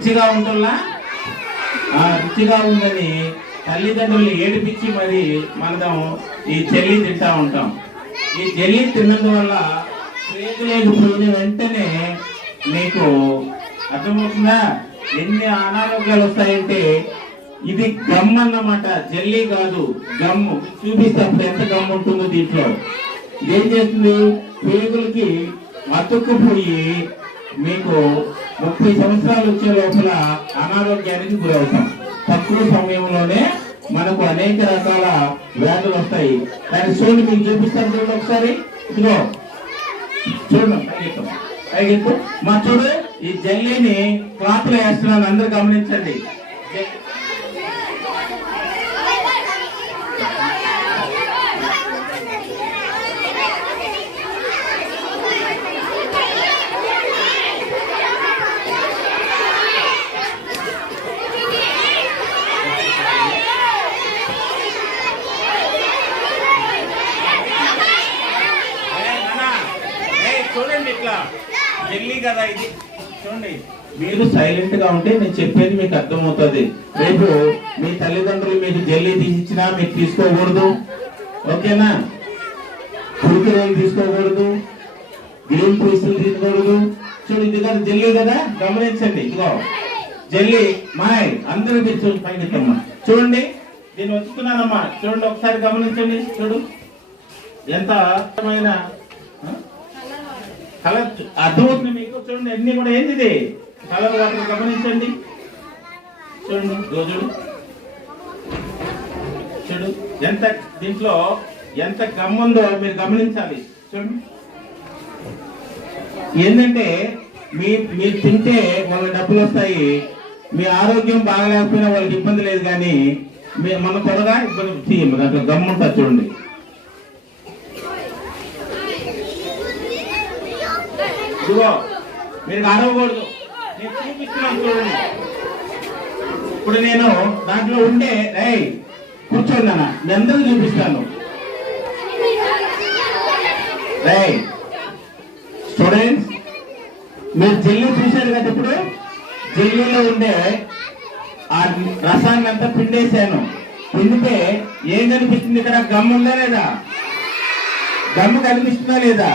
రుచిగా ఉంటుందా? రుచిగా ఉందని తల్లిదండ్రులు ఏడిపించి మరి మనం ఈ జెల్లీ తింటా ఉంటాం. ఈ జెల్లీ తిన్నందువల్ల లేకపోయిన వెంటనే మీకు అర్థమవుతుందా ఎన్ని అనారోగ్యాలు వస్తాయంటే ఇది గమ్ అన్నమాట, జెల్లీ కాదు గమ్ము. చూపిస్తే అప్పుడు ఎంత గమ్ ఉంటుందో దీంట్లో. ఏం చేస్తుంది, పేగులకి అతుక్కుపోయి మీకు 30 సంవత్సరాలు వచ్చే లోపల అనారోగ్యానికి గురవుతాం. తక్కువ సమయంలోనే మనకు అనేక రకాల వ్యాధులు వస్తాయి. దాని చూడండి, మీకు చూపిస్తాను చూడండి ఒకసారి. ఇదిగో చూడండి, పైకెత్తు మా చూడు. ఈ జెల్లీని క్లాత్ లో వేస్తున్నాను, అందరూ గమనించండి. చూడండి, ఇట్లా జెల్లీ కదా ఇది. చూడండి, మీరు సైలెంట్ గా ఉంటే నేను చెప్పేది మీకు అర్థమవుతుంది. రేపు మీ తల్లిదండ్రులు మీకు జెల్లీ తీసిచ్చినా మీరు తీసుకోకూడదు, ఓకేనా? కురుకురేలు తీసుకోకూడదు, గ్రీన్ పీసులు తీసుకోకూడదు. చూడు, ఇది కదా జెల్లీ కదా, గమనించండి. ఇదిగో జెల్లీ మాయ్, అందరూ మీరు పైకి చూడండి. దీన్ని వచ్చుతున్నానమ్మా, చూడండి ఒకసారి గమనించండి. చూడు ఎంత అర్థమైన కలర్ అర్థమవుతుంది మీకు. చూడండి అన్ని కూడా ఏంది కలర్ వాటర్, గమనించండి. చూడండి రోజులు, చూడు ఎంత దీంట్లో ఎంత గమ్ముందో మీరు గమనించాలి. చూడండి, ఏంటంటే మీరు తింటే వాళ్ళ డబ్బులు వస్తాయి, మీ ఆరోగ్యం బాగలేకపోయినా వాళ్ళకి ఇబ్బంది లేదు, కానీ మన త్వరగా ఇబ్బంది దాంట్లో గమ్ముంటుంది. చూడండి, ఇదిగో మీరు అరవకూడదు, నేను చూపిస్తున్నాను చూడండి. ఇప్పుడు నేను దాంట్లో ఉండే కూర్చోండి అన్న, నేను అందరూ చూపిస్తాను. స్టూడెంట్స్, మీరు జెల్లీ చూశారు కదా, ఇప్పుడు జెల్లీలో ఉండే ఆ రసాన్ని అంతా పిండేశాను. పిండితే ఏం కనిపిస్తుంది, ఇక్కడ గమ్ ఉందా లేదా? గమ్ము కనిపిస్తుందా లేదా?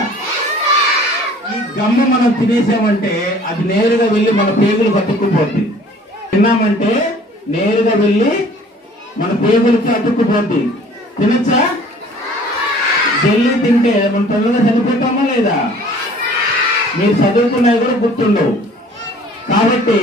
ఈ గమ్ము మనం తినేసామంటే అది నేరుగా వెళ్ళి మన పేగులు అతుక్కుపోద్ది. తిన్నామంటే నేరుగా వెళ్ళి మన పేగులకి అతుక్కుపోద్ది. తినచ్చా? జెల్లీ తింటే మనం తొందరగా చనిపోతామా లేదా? మీరు చదువుకున్నవి కూడా గుర్తుండవు. కాబట్టి